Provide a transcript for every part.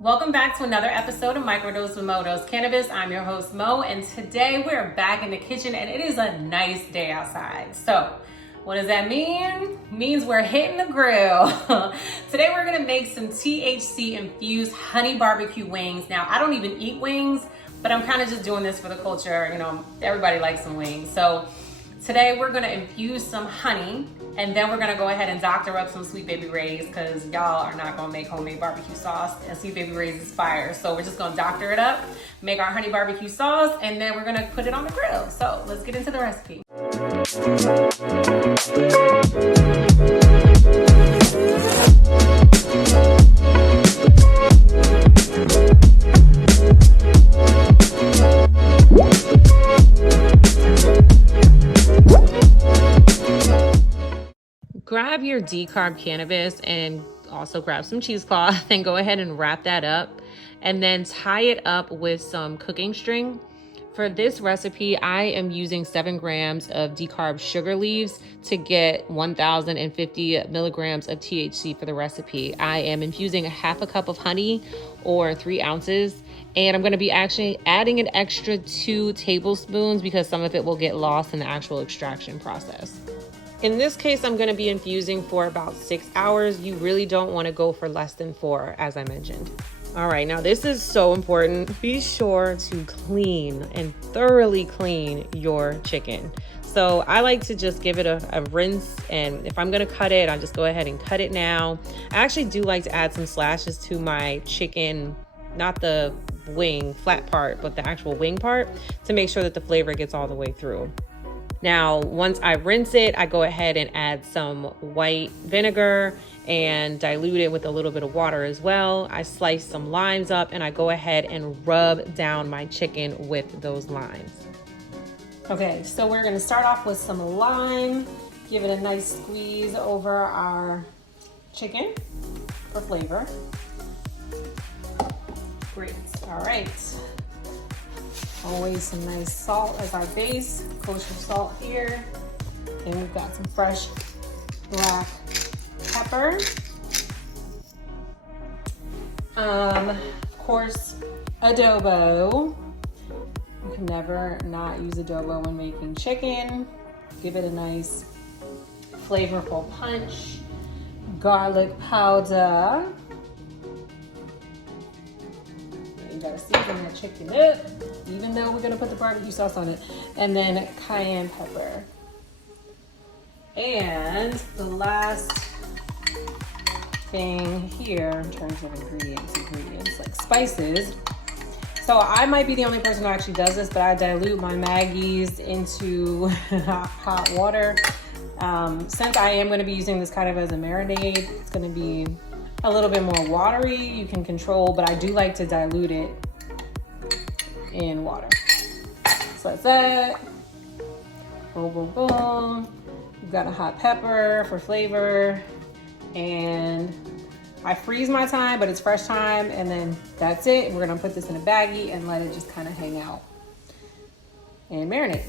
Welcome back to another episode of Microdose TheMoDose Cannabis. I'm your host Mo, and today we're back in the kitchen and it is a nice day outside. So what does that mean? Means we're hitting the grill. Today we're gonna make some THC infused honey barbecue wings. Now I don't even eat wings, but I'm kind of just doing this for the culture. You know, everybody likes some wings. So today we're gonna infuse some honey, and then we're gonna go ahead and doctor up some Sweet Baby Ray's, because y'all are not gonna make homemade barbecue sauce, and Sweet Baby Ray's is fire. So we're just gonna doctor it up, make our honey barbecue sauce, and then we're gonna put it on the grill. So let's get into the recipe. Grab your decarb cannabis and also grab some cheesecloth and go ahead and wrap that up and then tie it up with some cooking string. For this recipe, I am using 7 grams of decarb sugar leaves to get 1,050 milligrams of THC for the recipe. I am infusing a half a cup of honey, or 3 ounces, and I'm going to be actually adding an extra 2 tablespoons because some of it will get lost in the actual extraction process. In this case, I'm going to be infusing for about 6 hours. You really don't want to go for less than 4, as I mentioned. All right, now this is so important. Be sure to clean and thoroughly clean your chicken. So I like to just give it a rinse, and if I'm going to cut it, I'll just go ahead and cut it now. I actually do like to add some slashes to my chicken, not the wing flat part, but the actual wing part, to make sure that the flavor gets all the way through. Now, once I rinse it, I go ahead and add some white vinegar and dilute it with a little bit of water as well. I slice some limes up and I go ahead and rub down my chicken with those limes. Okay, so we're gonna start off with some lime, give it a nice squeeze over our chicken for flavor. Great, all right. Always some nice salt as our base, kosher salt here. And we've got some fresh black pepper. Of course, adobo. You can never not use adobo when making chicken. Give it a nice flavorful punch. Garlic powder. You gotta season that chicken up, even though we're gonna put the barbecue sauce on it. And then cayenne pepper. And the last thing here in terms of ingredients like spices. So I might be the only person who actually does this, but I dilute my MAGGIs into hot water. Since I am gonna be using this kind of as a marinade, it's gonna be a little bit more watery. You can control, but I do like to dilute it in water. So that's that. Boom, boom, boom. We've got a hot pepper for flavor. And I freeze my thyme, but it's fresh thyme. And then that's it. We're gonna put this in a baggie and let it just kind of hang out and marinate.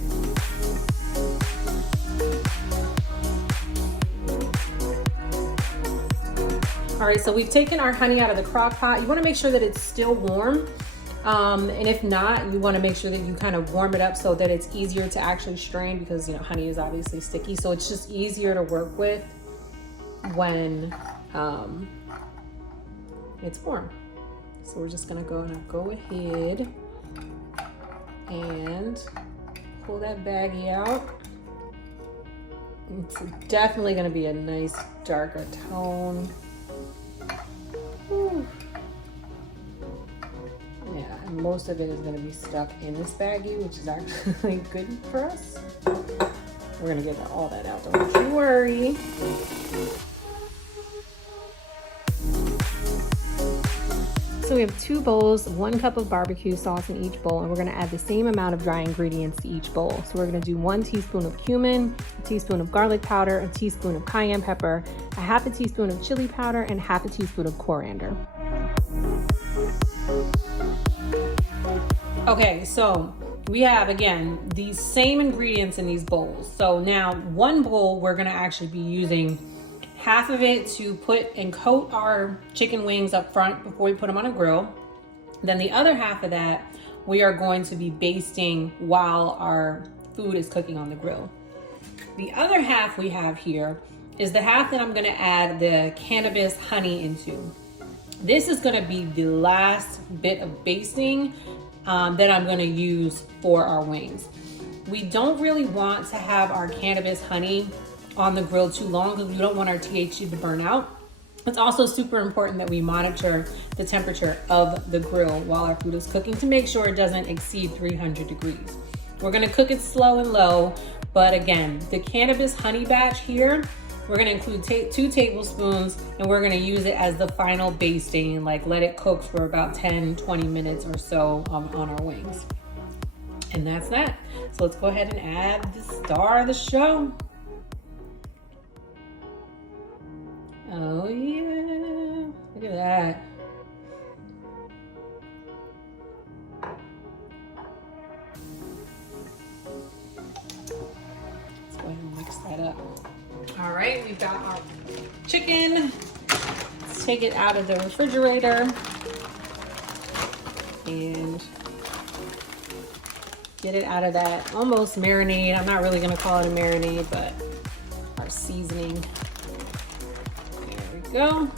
All right, so we've taken our honey out of the crock pot. You wanna make sure that it's still warm. And if not, you wanna make sure that you kind of warm it up so that it's easier to actually strain, because you know honey is obviously sticky. So it's just easier to work with when it's warm. So we're just gonna go ahead and pull that baggie out. It's definitely gonna be a nice darker tone. Whew. Yeah, and most of it is going to be stuck in this baggie, which is actually good for us. We're going to get all that out, don't you worry. So we have 2 bowls, 1 cup of barbecue sauce in each bowl, and we're going to add the same amount of dry ingredients to each bowl. So we're going to do 1 teaspoon of cumin, a teaspoon of garlic powder, a teaspoon of cayenne pepper, a half a teaspoon of chili powder, and half a teaspoon of coriander. Okay, so we have, again, these same ingredients in these bowls. So now 1 bowl, we're going to actually be using half of it to put and coat our chicken wings up front before we put them on a grill. Then the other half of that, we are going to be basting while our food is cooking on the grill. The other half we have here is the half that I'm gonna add the cannabis honey into. This is gonna be the last bit of basting that I'm gonna use for our wings. We don't really want to have our cannabis honey on the grill too long because we don't want our THC to burn out. It's also super important that we monitor the temperature of the grill while our food is cooking to make sure it doesn't exceed 300 degrees. We're gonna cook it slow and low, but again, the cannabis honey batch here, we're gonna include 2 tablespoons and we're gonna use it as the final basting, like let it cook for about 10, 20 minutes or so on our wings. And that's that. So let's go ahead and add the star of the show. Oh yeah, look at that. Let's go ahead and mix that up. All right, we've got our chicken. Let's take it out of the refrigerator and get it out of that almost marinade. I'm not really gonna call it a marinade, but our seasoning. Go.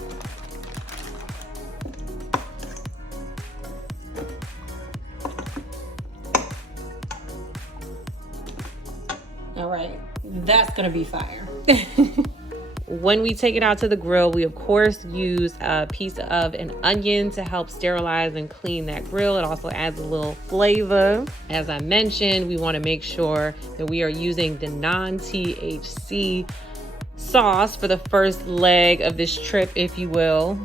All right, that's gonna be fire. When we take it out to the grill, we of course use a piece of an onion to help sterilize and clean that grill. It also adds a little flavor. As I mentioned, we want to make sure that we are using the non-THC sauce for the first leg of this trip, if you will.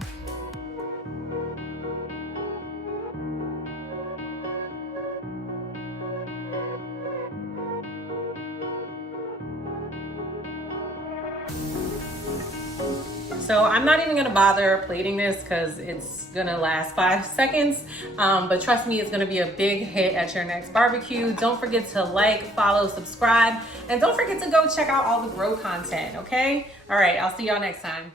So I'm not even gonna bother plating this because it's gonna last 5 seconds. But trust me, it's gonna be a big hit at your next barbecue. Don't forget to like, follow, subscribe, and don't forget to go check out all the grow content, okay? All right, I'll see y'all next time.